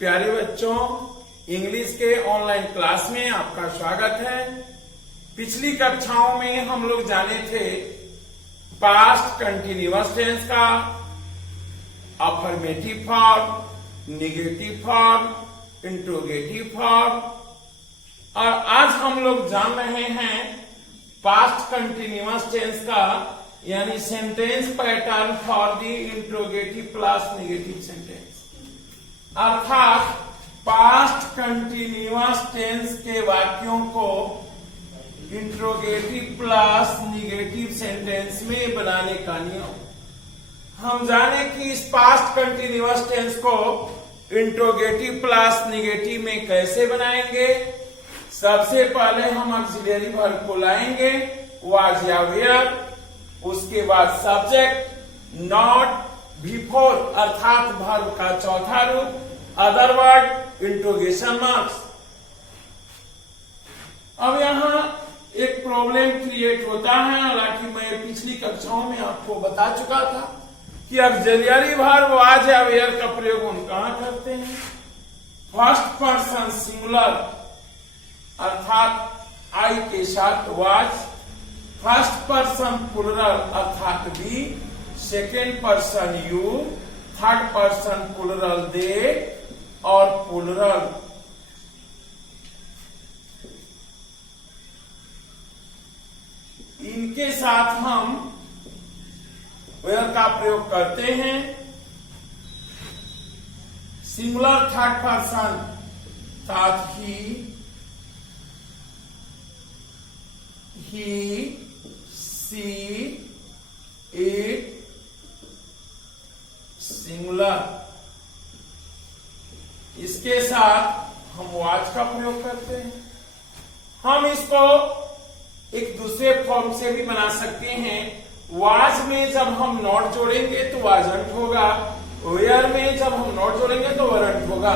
प्यारे बच्चों, इंग्लिश के ऑनलाइन क्लास में आपका स्वागत है। पिछली कक्षाओं में हम लोग जाने थे पास्ट कंटिन्यूअस टेंस का, affirmative form, negative form, interrogative form, और आज हम लोग जान रहे हैं पास्ट कंटिन्यूअस टेंस का यानी sentence pattern for the interrogative plus negative sentence. अर्थात पास्ट कंटिन्यूअस टेंस के वाक्यों को इंट्रोगेटिव प्लस नेगेटिव सेंटेंस में बनाने का नियम। हम जाने कि इस पास्ट कंटिन्यूअस टेंस को इंट्रोगेटिव प्लस नेगेटिव में कैसे बनाएंगे। सबसे पहले हम ऑक्सिलरी वर्ब को लाएंगे, वाज या वेयर, उसके बाद सब्जेक्ट, नॉट, बिफोर अर्थात वर्ब का चौथा रूप, अदर वर्ड, इंट्रोगेशन मार्क्स। अब यहां एक प्रॉब्लम क्रिएट होता है, हालांकि मैं पिछली कक्षाओं में आपको बता चुका था कि ऑक्सिलरी वर्ब वाज या वेयर का प्रयोग हम कहां करते हैं। फर्स्ट पर्सन सिंगुलर अर्थात आई के साथ वाज, फर्स्ट पर्सन प्लूरल अर्थात we, second person you, third person plural they और प्लूरल इनके साथ हम वेयर का प्रयोग करते हैं। सिंगुलर थर्ड पर्सन साथ ही, सी, इट, सिंगुलर इसके साथ हम वाज का प्रयोग करते हैं। हम इसको एक दूसरे फॉर्म से भी बना सकते हैं। वाज में जब हम नॉट जोड़ेंगे तो वाजंट होगा, वेयर में जब हम नॉट जोड़ेंगे तो वरंट होगा।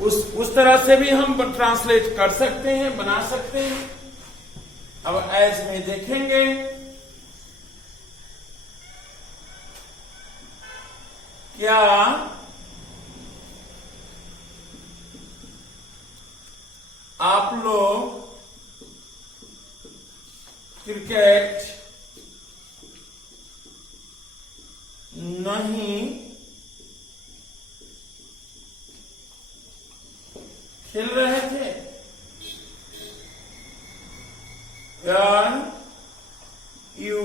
उस तरह से भी हम ट्रांसलेट कर सकते हैं, बना सकते हैं। अब एज में देखेंगे, क्या आप लोग क्रिकेट नहीं खेल रहे थे? Were you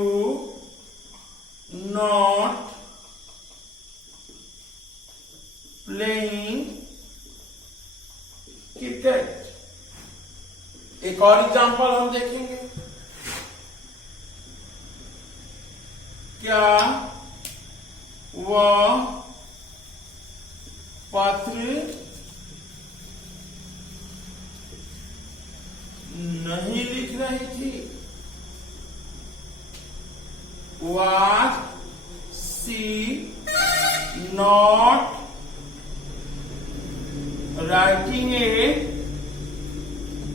not playing cricket? एक और एग्जांपल हम देखेंगे, क्या वह पत्र नहीं लिख रही थी? Was she not writing a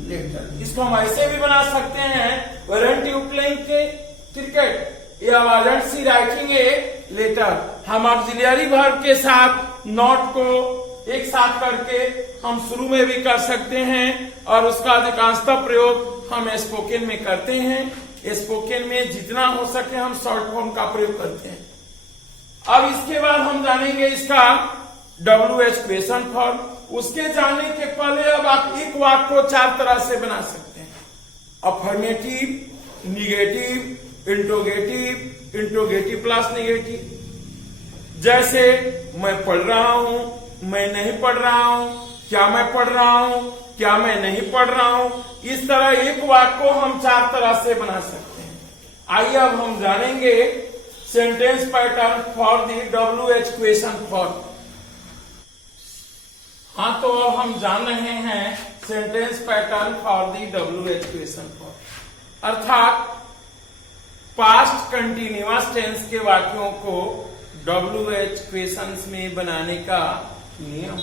letter? इसको हम ऐसे भी बना सकते हैं, weren't you playing cricket? या wasn't she writing a letter? हम ऑक्सिलरी वर्ब के साथ नॉट को एक साथ करके हम शुरू में भी कर सकते हैं और उसका अधिकांशतः प्रयोग हम स्पोकन में करते हैं। स्पोकन में जितना हो सके हम शॉर्ट फॉर्म का प्रयोग करते हैं। अब इसके बाद हम जानेंगे इसका WH क्वेश्चन फॉर्म। उसके जानने के पहले अब आप एक वाक्य को चार तरह से बना सकते हैं, affirmative, negative, interrogative, interrogative plus negative. जैसे मैं पढ़ रहा हूं, मैं नहीं पढ़ रहा हूं, क्या मैं पढ़ रहा हूं, क्या मैं नहीं पढ़ रहा हूं। इस तरह एक वाक्य को हम चार तरह से बना सकते हैं। आइए अब हम जानेंगे sentence pattern for the WH question form. हाँ, तो अब हम जान रहे हैं sentence pattern for the WH question form अर्थात पास्ट कंटिन्यूअस टेंस के वाक्यों को WH क्वेश्चंस में बनाने का नियम।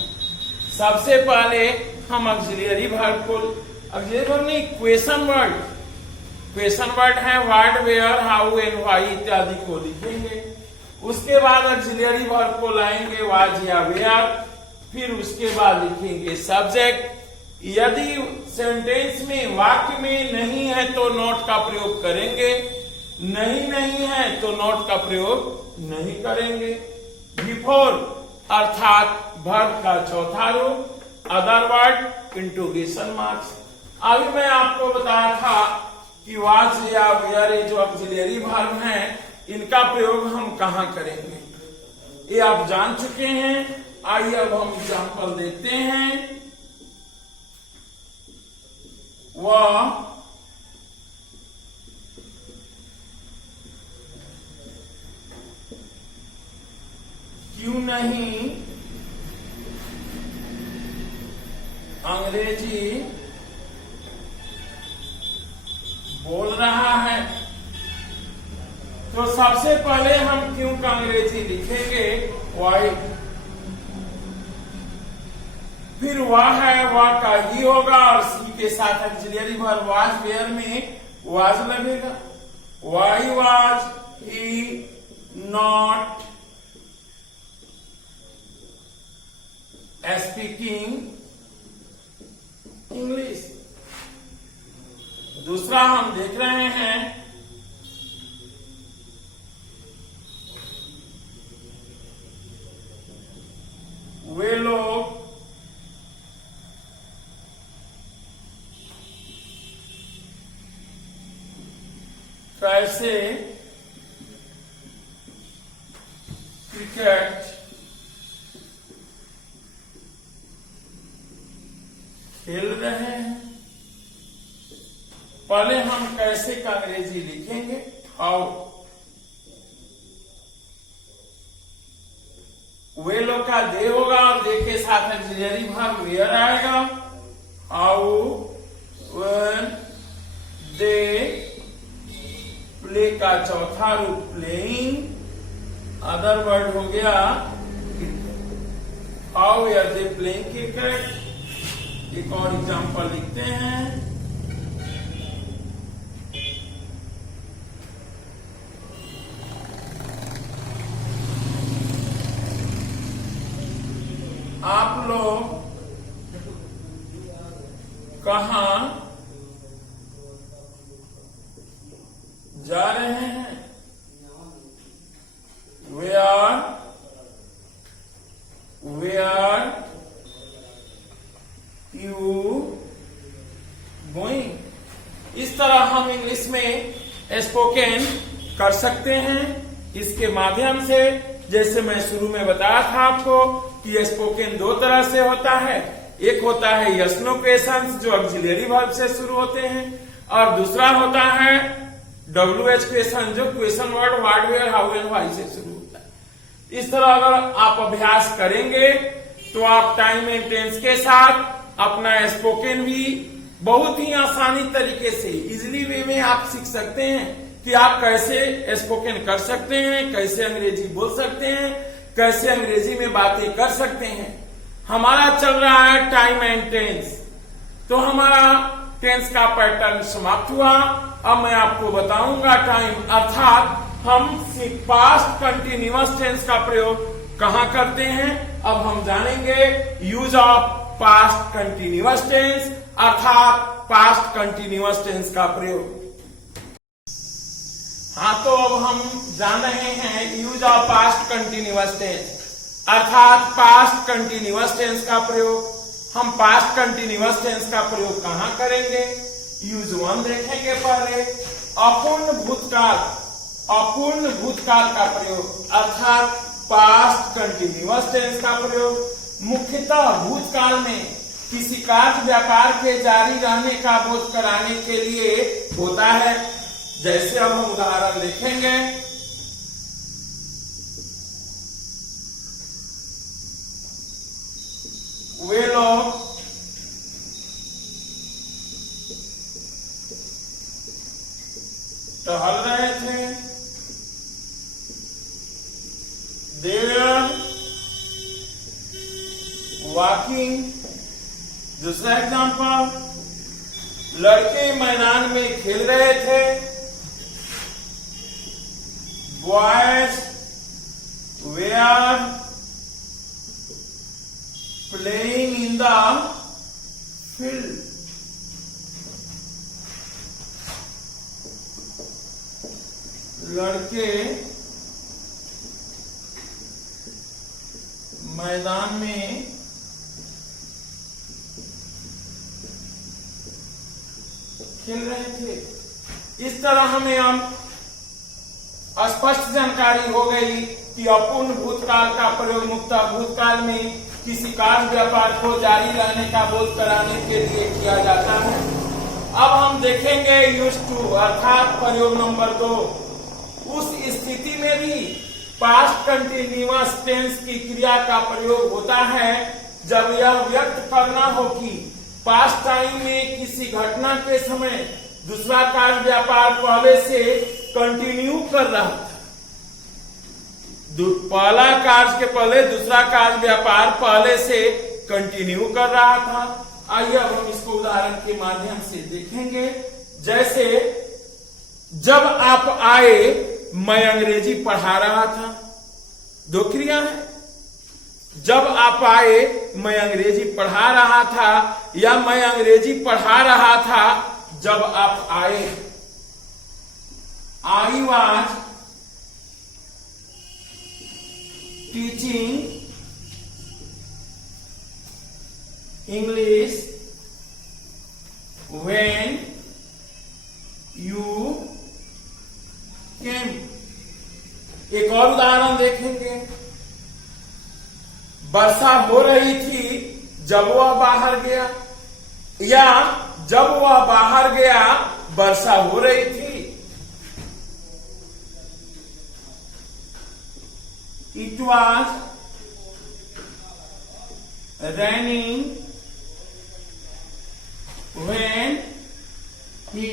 सबसे पहले हम ऑक्सिलरी वर्ब को, ऑक्सिलरी वर्ब नहीं, क्वेश्चन वर्ड है what, where, how and why इत्यादि को लिखेंगे। उसके बाद ऑक्सिलरी वर्ब को लाएंगे वाज या वेयर, फिर उसके बाद लिखेंगे सब्जेक्ट। यदि सेंटेंस में, वाक्य में नहीं है तो नॉट का प्रयोग करेंगे, नहीं है तो नॉट का प्रयोग नहीं करेंगे। बिफोर अर्थात वर्ब का चौथा रूप, अदर वर्ड इंट्रोगेशन मार्क्स। अभी मैं आपको बताया था कि वाज या वेयर जो ऑक्सिलरी वर्ब हैं, इनका प्रयोग हम कहां करेंगे, ये आप जान चुके हैं। आइए अब हम एग्जाम्पल देते हैं। वह क्यों नहीं अंग्रेजी बोल रहा है। तो सबसे पहले हम क्यों का अंग्रेजी लिखेंगे, वाई। फिर वह है, वह का ही होगा और सी के साथ ऑक्सिलरी वर्ब वाज वेयर में वाज लगेगा। Why was he not speaking English. दूसरा हम देख रहे हैं, वे लोग कैसे क्रिकेट खेल रहे हैं। पहले हम कैसे का अंग्रेजी लिखेंगे, हाउ। वे लोग का दे होगा और दे के साथ ऑक्सिलरी वर्ब वेयर आएगा। हाउ व्हेन दे प्ले का चौथा रूप प्लेइंग, अदर वर्ड हो गया हाउ या दे प्लेइंग क्रिकेट। एक और एग्जांपल लिखते हैं, आप लोग कहां जा रहे हैं, वे आर यू गोइंग। इस तरह हम इंग्लिश में स्पोकन कर सकते हैं इसके माध्यम से। जैसे मैं शुरू में बताया था आपको कि स्पोकन दो तरह से होता है, एक होता है यस नो क्वेश्चंस जो ऑक्सिलरी वर्ब से शुरू होते हैं, और दूसरा होता है WH क्वेश्चन जो question word what where how and why से शुरू होता है। इस तरह अगर आप अभ्यास करेंगे तो आप टाइम एंड टेंस के साथ अपना स्पोकन भी बहुत ही आसानी तरीके से इजिली वे में आप सीख सकते हैं कि आप कैसे स्पोकन कर सकते हैं, कैसे अंग्रेजी बोल सकते हैं, कैसे अंग्रेजी में बातें कर सकते हैं। हमारा चल रहा है टाइम एंड टेंस, तो हमारा टेंस का पैटर्न समाप्त हुआ। अब मैं आपको बताऊंगा टाइम, अर्थात हम पास्ट कंटिन्यूअस टेंस का प्रयोग कहां करते हैं। अब हम जानेंगे use of past continuous tense, अर्थात पास्ट कंटिन्यूअस टेंस का प्रयोग। हाँ, तो अब हम जान रहे हैं use of past continuous tense, अर्थात पास्ट कंटिन्यूअस टेंस का प्रयोग। हम पास्ट कंटिन्यूअस टेंस का प्रयोग कहां करेंगे, यूज 1 देखेंगे पहले। अपूर्ण भूतकाल का प्रयोग, अर्थात पास्ट कंटिन्यूअस टेंस का प्रयोग मुख्यतः भूतकाल में किसी कार्य व्यापार के जारी रहने का बोध कराने के लिए होता है। जैसे अब हम उदाहरण देखेंगे, वे लोग टहल रहे थे, they were walking। दूसरा एग्जाम्पल, लड़के मैदान में खेल रहे थे, बॉयज वेयर फील्ड, लड़के मैदान में खेल रहे थे। इस तरह हमें हम स्पष्ट जानकारी हो गई कि अपूर्ण भूतकाल का प्रयोग मुख्यतः भूतकाल में किसी कार्य व्यापार को जारी रहने का बोध कराने के लिए किया जाता है। अब हम देखेंगे यूज्ड टू अर्थात प्रयोग नंबर 2। उस स्थिति में भी पास्ट कंटिन्यूअस टेंस की क्रिया का प्रयोग होता है जब यह व्यक्त करना हो कि पास्ट टाइम में किसी घटना के समय दूसरा कार्य व्यापार पहले से कंटिन्यू कर रहा था। पहला कार्य के पहले दूसरा कार्य व्यापार पहले से कंटिन्यू कर रहा था। आइए अब हम इसको उदाहरण के माध्यम से देखेंगे। जैसे जब आप आए मैं अंग्रेजी पढ़ा रहा था, दो क्रिया है। जब आप आए मैं अंग्रेजी पढ़ा रहा था या मैं अंग्रेजी पढ़ा रहा था जब आप आए। I was teaching English when you came. एक और उदाहरण देखेंगे। वर्षा हो रही थी जब वह बाहर गया, या जब वह बाहर गया वर्षा हो रही थी। It was raining when he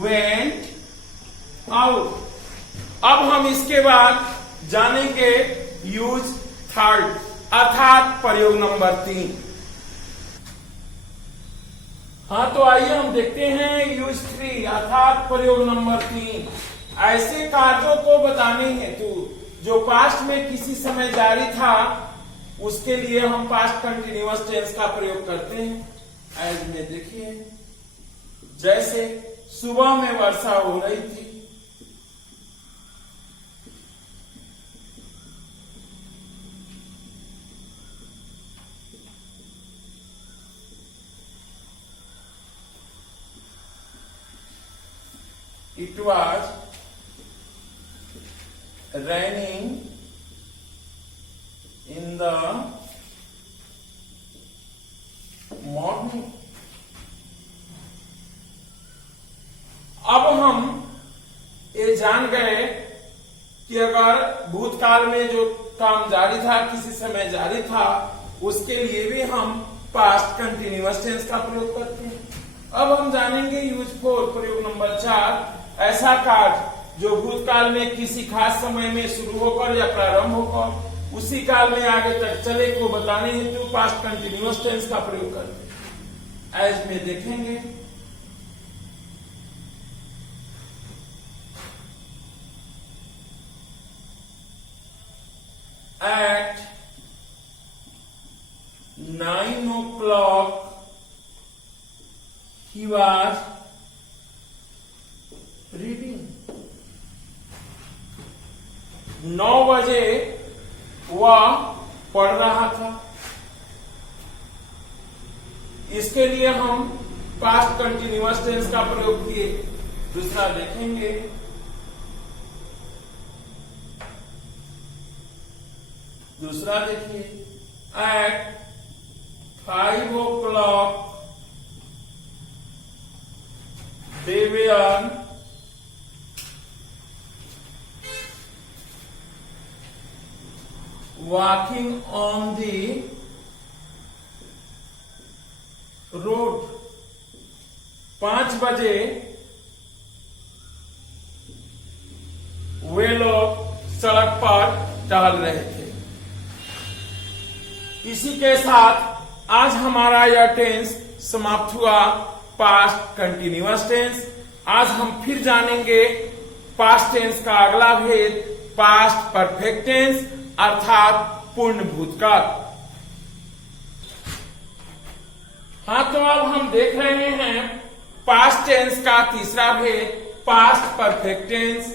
went out। अब हम इसके बाद जानेंगे यूज थर्ड अर्थात प्रयोग नंबर 3। हाँ, तो आइए हम देखते हैं यूज 3 अर्थात प्रयोग नंबर 3। ऐसे कार्यों को बताने हेतु जो पास्ट में किसी समय जारी था उसके लिए हम पास्ट कंटिन्यूअस टेंस का प्रयोग करते हैं। एज में देखिए, जैसे सुबह में वर्षा हो रही थी, it was raining in the morning। अब हम ये जान गए कि अगर भूतकाल में जो काम जारी था किसी समय जारी था उसके लिए भी हम पास्ट कंटिन्यूअस टेंस का प्रयोग करते हैं। अब हम जानेंगे यूज 4 प्रयोग नंबर 4। ऐसा कार्य जो भूतकाल में किसी खास समय में शुरू होकर या प्रारंभ होकर उसी काल में आगे तक चले को बताने हेतु पास्ट कंटिन्यूअस टेंस का प्रयोग करते हैं। एज में देखेंगे, eight 9 o'clock he was reading। 9 बजे वह पढ़ रहा था। इसके लिए हम पास्ट कंटिन्यूअस टेंस का प्रयोग किए। दूसरा देखेंगे, दूसरा देखिए, eight 5 o'clock they were walking on the road। 5 बजे वे लोग सड़क पर टहल रहे थे। इसी के साथ आज हमारा यह टेंस समाप्त हुआ, पास्ट कंटिन्यूअस टेंस। आज हम फिर जानेंगे पास्ट टेंस का अगला भेद, पास्ट परफेक्ट टेंस अर्थात पूर्ण भूतकाल। हाँ, तो अब हम देख रहे हैं पास्ट टेंस का तीसरा भेद, पास्ट परफेक्ट टेंस।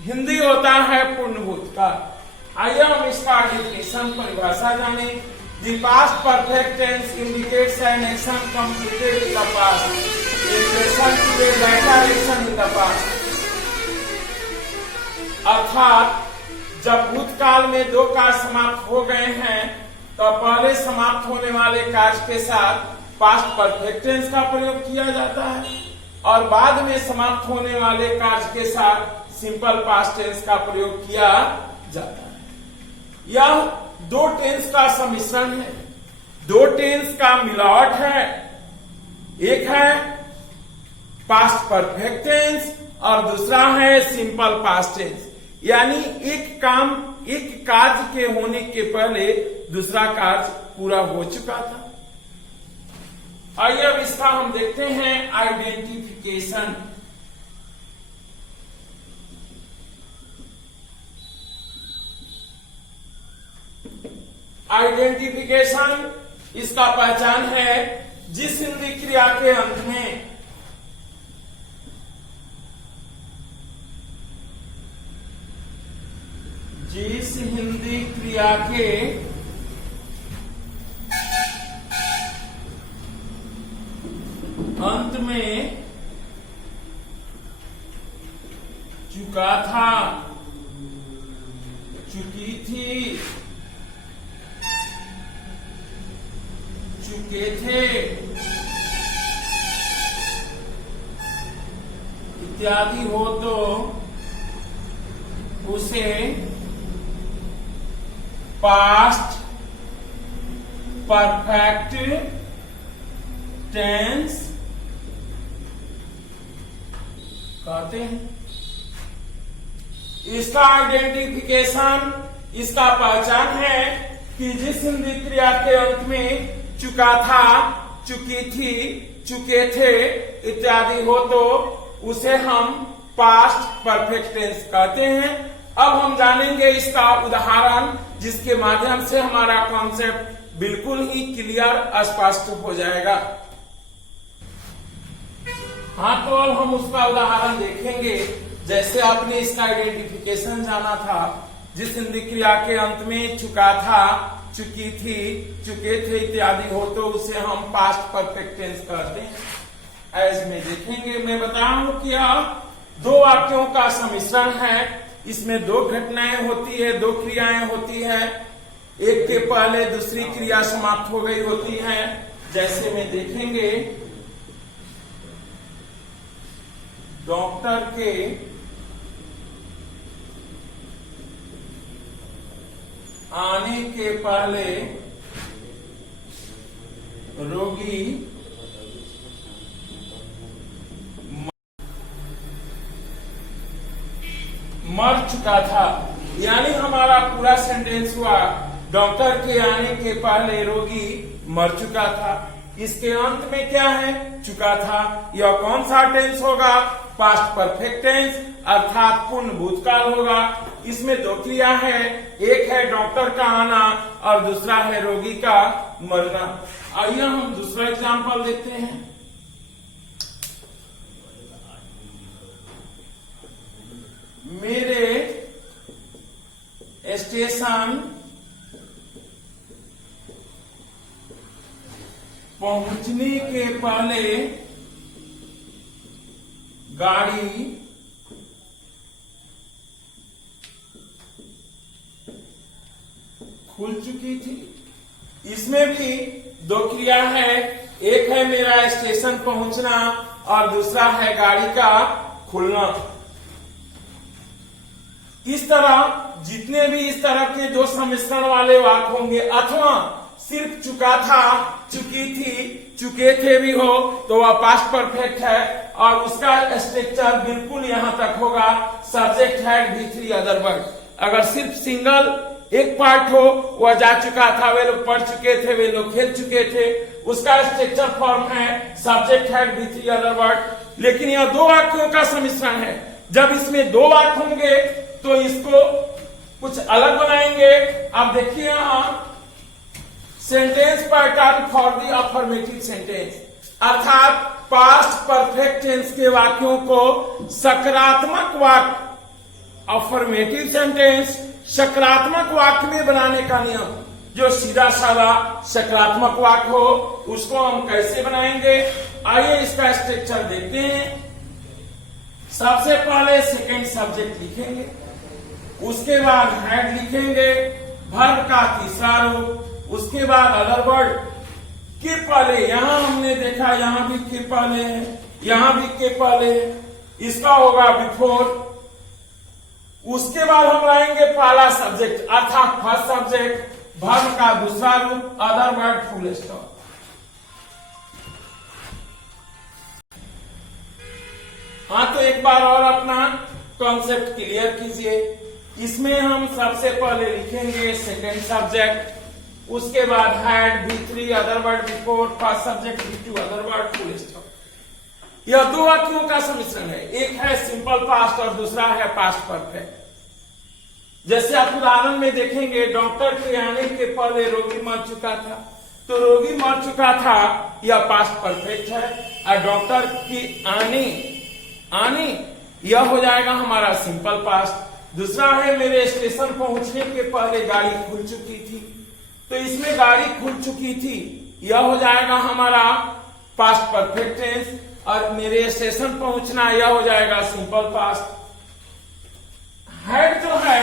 हिंदी होता है पूर्ण भूतकाल। आइए हम इसका डेफिनेशन परिभाषा जाने। The past perfect tense indicates an action completed in the past, a person to a later action in the past। अर्थात जब भूतकाल में दो कार्य समाप्त हो गए हैं तो पहले समाप्त होने वाले कार्य के साथ पास्ट परफेक्ट टेंस का प्रयोग किया जाता है और बाद में समाप्त होने वाले कार्य के साथ सिंपल पास्ट टेंस का प्रयोग किया जाता है। यह दो टेंस का सम्मिश्रण है, दो टेंस का मिलावट है। एक है पास्ट परफेक्ट टेंस और दूसरा है सिंपल पास्ट टेंस, यानी एक कार्य के होने के पहले दूसरा कार्य पूरा हो चुका था। आइए अब इसका हम देखते हैं आइडेंटिफिकेशन। आइडेंटिफिकेशन इसका पहचान है जिस हिंदी क्रिया के अंत में जिस हिंदी क्रिया के अंत में चुका था, चुकी थी, चुके थे इत्यादि हो तो उसे पास्ट परफेक्ट टेंस कहते हैं। इसका आइडेंटिफिकेशन, इसका पहचान है कि जिस हिंदी क्रिया के अंत में चुका था, चुकी थी, चुके थे इत्यादि हो तो उसे हम पास्ट परफेक्ट टेंस कहते हैं। अब हम जानेंगे इसका उदाहरण जिसके माध्यम से हमारा कॉन्सेप्ट बिल्कुल ही क्लियर स्पष्ट हो जाएगा। हाँ, तो अब हम उसका उदाहरण देखेंगे। जैसे आपने इसका आइडेंटिफिकेशन जाना था, जिस हिंदी क्रिया के अंत में चुका था, चुकी थी, चुके थे इत्यादि हो तो उसे हम पास्ट परफेक्ट टेंस कहते हैं। एज में देखेंगे, मैं बता रहा हूं कि दो वाक्यों का सम्मिश्रण है। इसमें दो घटनाएं होती है, दो क्रियाएं होती है, एक के पहले दूसरी क्रिया समाप्त हो गई होती है। जैसे में देखेंगे, डॉक्टर के आने के पहले रोगी मर चुका था, यानी हमारा पूरा सेंटेंस हुआ डॉक्टर के आने के पहले रोगी मर चुका था। इसके अंत में क्या है? चुका था। यह कौन सा टेंस होगा? पास्ट परफेक्ट टेंस, अर्थात पूर्ण भूतकाल होगा। इसमें दो क्रिया है, एक है डॉक्टर का आना और दूसरा है रोगी का मरना। आइए हम दूसरा एग्जांपल देखते हैं। मेरे स्टेशन पहुंचने के पहले गाड़ी खुल चुकी थी। इसमें भी दो क्रिया है, एक है मेरा स्टेशन पहुंचना और दूसरा है गाड़ी का खुलना। इस तरह जितने भी इस तरह के दो सम्मिश्रण वाले वाक्य होंगे, अथवा सिर्फ चुका था, चुकी थी, चुके थे भी हो तो वह पास्ट परफेक्ट है और उसका स्ट्रक्चर बिल्कुल यहां तक होगा, subject had V three other word. अगर सिर्फ सिंगल एक पार्ट हो, वह जा चुका था, वे लोग पढ़ चुके थे, वे लोग खेल चुके थे, उसका स्ट्रक्चर फॉर्म है subject had V three other word. लेकिन यह दो वाक्यों का सम्मिश्रण है। जब इसमें दो वाक्य होंगे तो इसको कुछ अलग बनाएंगे। आप देखिए यहां sentence pattern for the affirmative sentence, अर्थात पास्ट परफेक्ट टेंस के वाक्यों को सकारात्मक वाक्य, अफर्मेटिव सेंटेंस सकारात्मक वाक्य में बनाने का नियम। जो सीधा साधा सकारात्मक वाक्य हो उसको हम कैसे बनाएंगे, आइए इसका स्ट्रक्चर देखते हैं। सबसे पहले सेकंड सब्जेक्ट लिखेंगे, उसके बाद हेड लिखेंगे, वर्ब का तीसरा रूप, उसके बाद अदर वर्ड के पहले, यहां हमने देखा यहां भी के पहले है, यहां भी के पहले है, इसका होगा बिफोर। उसके बाद हम लाएंगे पहला सब्जेक्ट अर्थात फर्स्ट सब्जेक्ट, वर्ब का दूसरा रूप, अदर वर्ड, फुल स्टॉप। हाँ, तो एक बार और अपना कॉन्सेप्ट क्लियर कीजिए। इसमें हम सबसे पहले लिखेंगे सेकंड सब्जेक्ट, उसके बाद head, V3 other word, before, first subject, V2 other word, full stop. यह दो वाक्यों का सम्मिश्रण है, एक है सिंपल पास्ट और दूसरा है पास्ट परफेक्ट। जैसे आप उदाहरण में देखेंगे, डॉक्टर के आने के पहले रोगी मर चुका था, तो रोगी मर चुका था यह पास्ट परफेक्ट है, और डॉक्टर की आने यह हो जाएगा हमारा सिंपल पास्ट। दूसरा है मेरे स्टेशन पहुंचने के पहले गाड़ी खुल चुकी थी, तो इसमें गाड़ी खुल चुकी थी यह हो जाएगा हमारा पास्ट परफेक्ट टेंस, और मेरे स्टेशन पहुंचना यह हो जाएगा सिंपल पास्ट। हेड जो है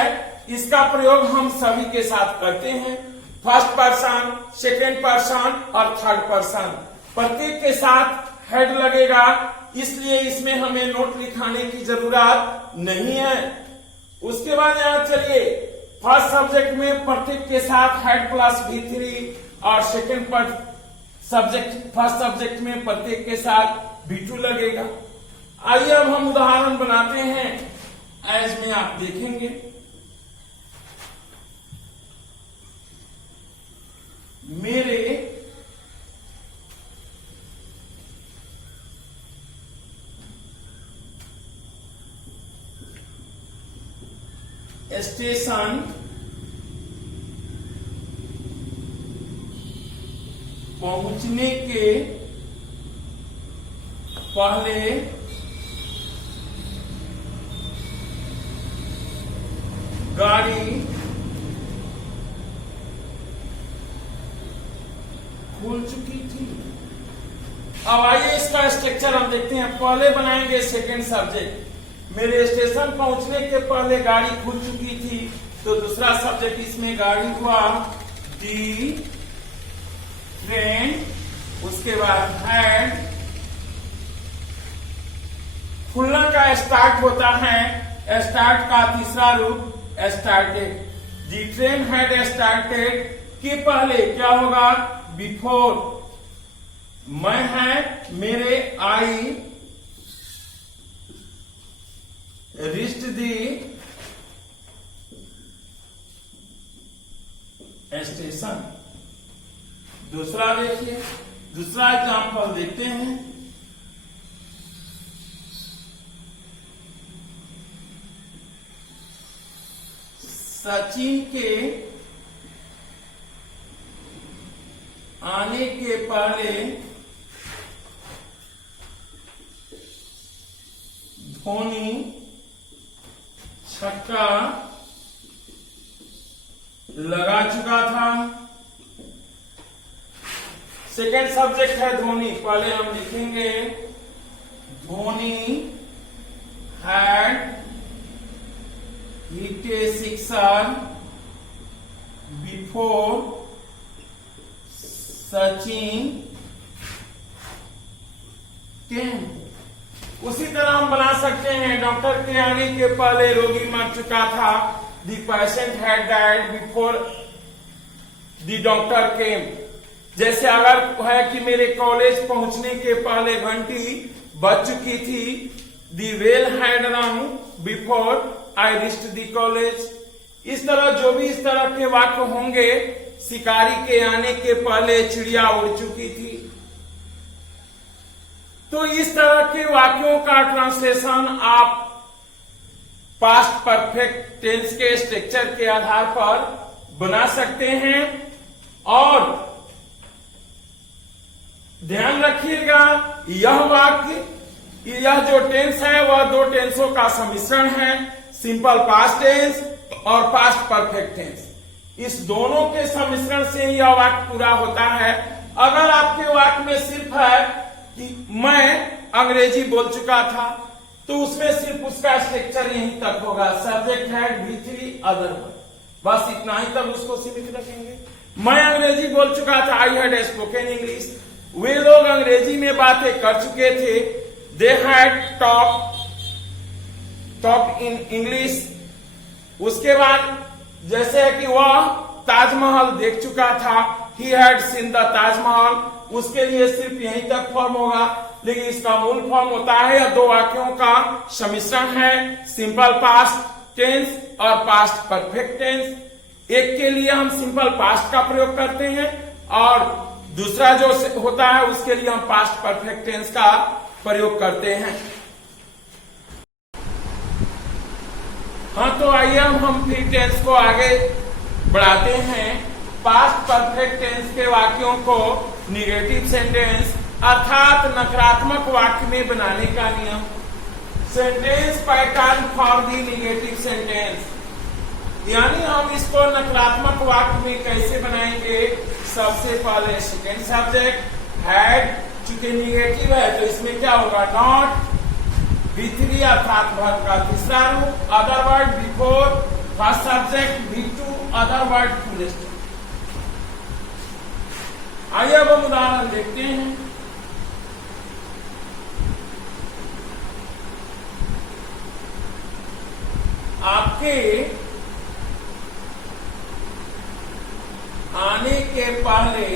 इसका प्रयोग हम सभी के साथ करते हैं, फर्स्ट पर्सन, सेकेंड पर्सन और थर्ड पर्सन, प्रत्येक के साथ हेड लगेगा, इसलिए इसमें हमें नोट लिखाने की जरूरत नहीं है। उसके बाद यहां चलिए, फर्स्ट सब्जेक्ट में प्रत्येक के साथ हेड प्लस V3 और सेकेंड सब्जेक्ट फर्स्ट सब्जेक्ट में प्रत्येक के साथ V2 लगेगा। आइए अब हम उदाहरण बनाते हैं, एज में आप देखेंगे। मेरे स्टेशन पहुंचने के पहले गाड़ी खुल चुकी थी। अब आइए इसका स्ट्रक्चर हम देखते हैं। पहले बनाएंगे सेकंड सब्जेक्ट, मेरे स्टेशन पहुंचने के पहले गाड़ी खुल चुकी थी, तो दूसरा सब्जेक्ट इसमें गाड़ी हुआ दी ट्रेन, उसके बाद हैड, खुलना का स्टार्ट होता है, स्टार्ट का तीसरा रूप started, the train had started के पहले क्या होगा बिफोर, मैं है मेरे आई reached the स्टेशन। दूसरा देखिए, दूसरा एग्जाम्पल देखते हैं। सचिन के आने के पहले धोनी छक्का लगा चुका था। सेकेंड सब्जेक्ट है धोनी, पहले हम लिखेंगे Dhoni had hit a sixer before Sachin came. उसी तरह हम बना सकते हैं, डॉक्टर के आने के पहले रोगी मर चुका था, the patient had died before the doctor केम। जैसे अगर है कि मेरे कॉलेज पहुंचने के पहले घंटी बज चुकी थी, द बेल हैड रंग before I reached the college. इस तरह जो भी इस तरह के वाक्य होंगे, शिकारी के आने के पहले चिड़िया उड़ चुकी थी, तो इस तरह के वाक्यों का ट्रांसलेशन आप पास्ट परफेक्ट टेंस के स्ट्रक्चर के आधार पर बना सकते हैं। और ध्यान रखिएगा, यह वाक्य, यह जो टेंस है वह दो टेंसों का सम्मिश्रण है, सिंपल पास्ट टेंस और पास्ट परफेक्ट टेंस। इस दोनों के सम्मिश्रण से ही यह वाक्य पूरा होता है। अगर आपके वाक्य में सिर्फ है कि मैं अंग्रेजी बोल चुका था, तो उसमें सिर्फ उसका स्ट्रक्चर यहीं तक होगा, सब्जेक्ट है V3 अदर, बस इतना ही तक उसको सीमित रखेंगे। मैं अंग्रेजी बोल चुका था, आई हैड स्पोकन इंग्लिश, वे लोग अंग्रेजी में बातें कर चुके थे, they had talk in English. उसके बाद जैसे है कि वह ताजमहल देख चुका था, he had seen the Taj Mahal, उसके लिए सिर्फ यहीं तक फॉर्म होगा, लेकिन इसका मूल फॉर्म होता है, यह दो वाक्यों का सम्मिश्रण है, सिंपल पास्ट टेंस और पास्ट परफेक्ट टेंस। एक के लिए हम सिंपल पास्ट का प्रयोग करते हैं और दूसरा जो होता है उसके लिए हम पास्ट परफेक्ट टेंस का प्रयोग करते हैं। हाँ, तो आइए हम फिर टेंस को आगे बढ़ाते हैं। पास्ट परफेक्ट टेंस के वाक्यों को निगेटिव सेंटेंस अर्थात नकारात्मक वाक्य में बनाने का नियम। Sentence pattern for the negative sentence, यानी हम इसको नकारात्मक वाक्य में कैसे बनाएंगे। सबसे पहले सेकंड सब्जेक्ट हैड, चूंकि निगेटिव है तो इसमें क्या होगा, नॉट, V3 अर्थात वर्ब का तीसरा रूप, other word before first subject, V2 other word full stop. आइए अब हम उदाहरण देखते हैं। आपके आने के पहले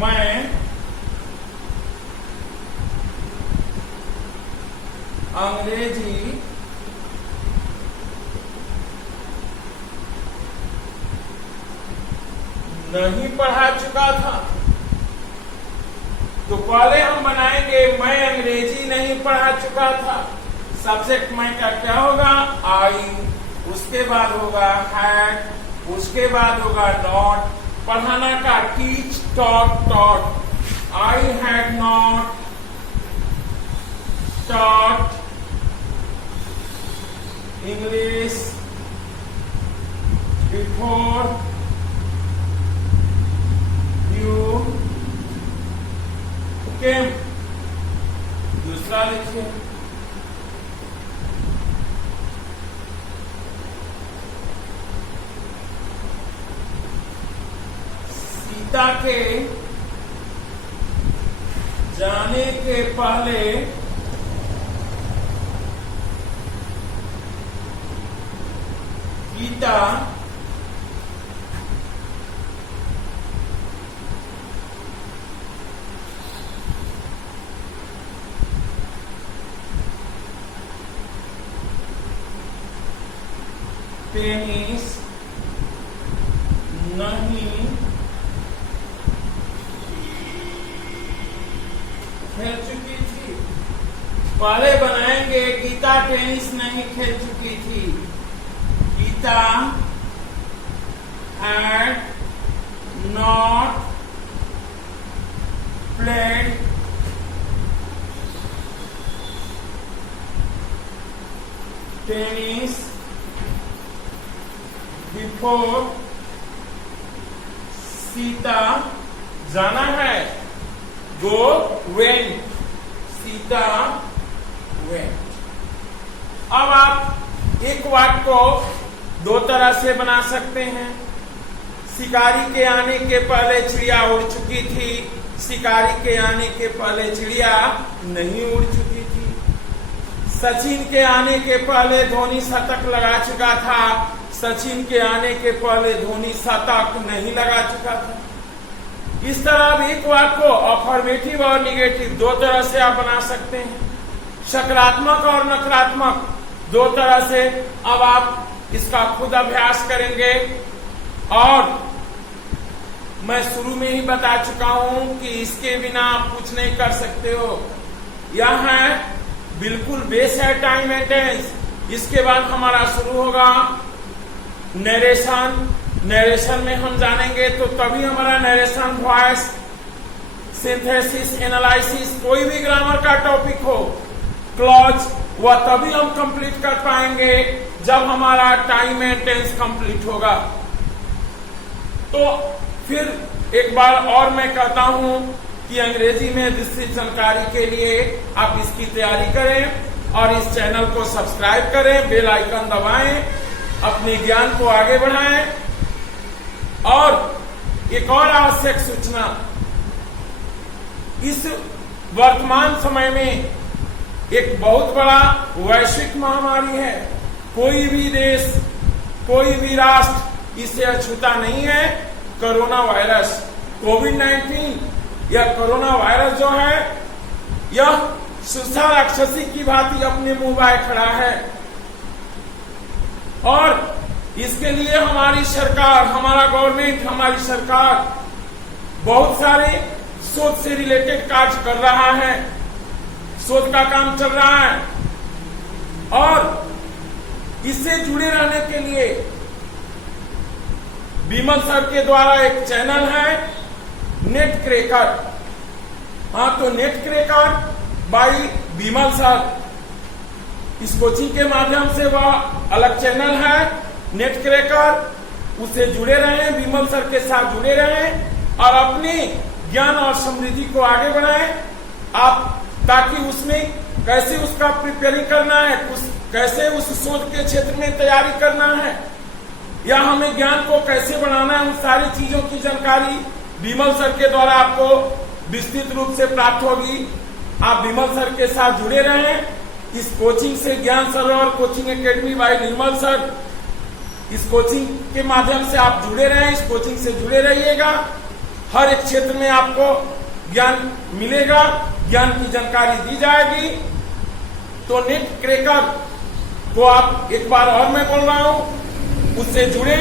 मैं अंग्रेजी नहीं पढ़ा चुका था, तो पहले हम बनाएंगे मैं अंग्रेजी नहीं पढ़ा चुका था। सब्जेक्ट मैं का क्या होगा, आई, उसके बाद होगा हैड, उसके बाद होगा नॉट, पढ़ाना का teach, taught, I had not taught English before you came. दूसरा लिखिए, सीता के जाने के पहले गीता टेनिस नहीं खेल चुकी थी। पहले बनाएंगे गीता टेनिस नहीं खेल चुकी थी, Gita had not played tennis before Sita जाना है, go went, सीता went। अब आप एक वाक्य को दो तरह से बना सकते हैं। शिकारी के आने के पहले चिड़िया उड़ चुकी थी, शिकारी के आने के पहले चिड़िया नहीं उड़ चुकी थी। सचिन के आने के पहले धोनी शतक लगा चुका था, सचिन के आने के पहले धोनी शतक नहीं लगा चुका था। इस तरह आप एक वाक्य को अफर्मेटिव और निगेटिव दो तरह से आप बना सकते हैं, सकारात्मक और नकारात्मक दो तरह से। अब आप इसका खुद अभ्यास करेंगे और मैं शुरू में ही बता चुका हूं कि इसके बिना आप कुछ नहीं कर सकते हो। यह है बिल्कुल बेस है टाइम एंड टेंस। इसके बाद हमारा शुरू होगा नरेशन। नरेशन में हम जानेंगे तो तभी हमारा नरेशन, वॉइस, सिंथेसिस, एनालिसिस, कोई भी ग्रामर का टॉपिक हो, क्लॉज, वह तभी हम कंप्लीट कर पाएंगे जब हमारा टाइम एंड टेंस कंप्लीट होगा। तो फिर एक बार और मैं कहता हूं कि अंग्रेजी में विस्तृत जानकारी के लिए आप इसकी तैयारी करें और इस चैनल को सब्सक्राइब करें, बेल आइकन दबाएं, अपने ज्ञान को आगे बढ़ाएं। और एक और आवश्यक सूचना, इस वर्तमान समय में एक बहुत बड़ा वैश्विक महामारी है। कोई भी देश, कोई भी राष्ट्र इससे अछूता नहीं है। कोरोना वायरस, कोविड-19 या कोरोना वायरस जो है, यह सुसा राक्षसी की भांति अपने मुंह बाए खड़ा है और इसके लिए हमारी सरकार, हमारा गवर्नमेंट, हमारी सरकार बहुत सारे शोध से रिलेटेड कार्य कर रहा है, शोध का काम चल रहा है। और इससे जुड़े रहने के लिए विमल सर के द्वारा एक चैनल है, नेट क्रैकर। हाँ, तो net cracker by Vimal sir, इस कोचिंग के माध्यम से वह अलग चैनल है नेट क्रैकर, उससे जुड़े रहें, विमल सर के साथ जुड़े रहें और अपने ज्ञान और समृद्धि को आगे बढ़ाएं आप, ताकि उसमें कैसे उसका प्रिपेयरिंग करना है, कैसे उस शोध के क्षेत्र में तैयारी करना है या हमें ज्ञान को कैसे बढ़ाना है, उन सारी चीजों की जानकारी विमल सर के द्वारा आपको विस्तृत रूप से प्राप्त होगी। आप विमल सर के साथ जुड़े रहें। इस कोचिंग से ज्ञान सरोवर कोचिंग एकेडमी बाय निर्मल सर, इस कोचिंग के माध्यम से आप जुड़े रहें, इस कोचिंग से जुड़े रहिएगा। हर एक क्षेत्र में आपको ज्ञान मिलेगा, ज्ञान की जानकारी दी जाएगी। तो नेट क्रैकर को आप, एक बार और मैं बोल रहा हूं, उससे जुड़े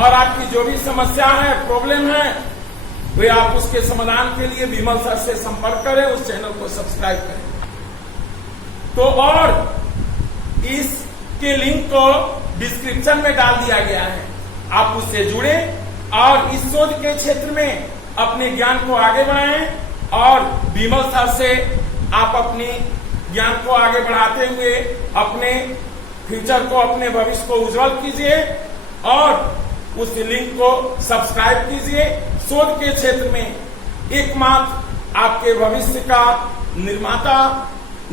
और आपकी जो भी समस्या है, प्रॉब्लम है, वे आप उसके समाधान के लिए विमल सर से संपर्क करें, उस चैनल को सब्सक्राइब करें। तो और इसके लिंक को डिस्क्रिप्शन में डाल दिया गया है, आप उससे जुड़े और इस शोध के क्षेत्र में अपने ज्ञान को आगे बढ़ाएं और विमल सर से आप अपनी ज्ञान को आगे बढ़ाते हुए अपने फ्यूचर को, अपने भविष्य को उज्जवल कीजिए और उस लिंक को सब्सक्राइब कीजिए। शोध के क्षेत्र में एकमात्र आपके भविष्य का निर्माता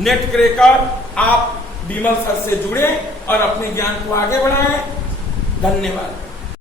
नेट क्रैकर, आप विमल सर से जुड़े और अपने ज्ञान को आगे बढ़ाएं। धन्यवाद।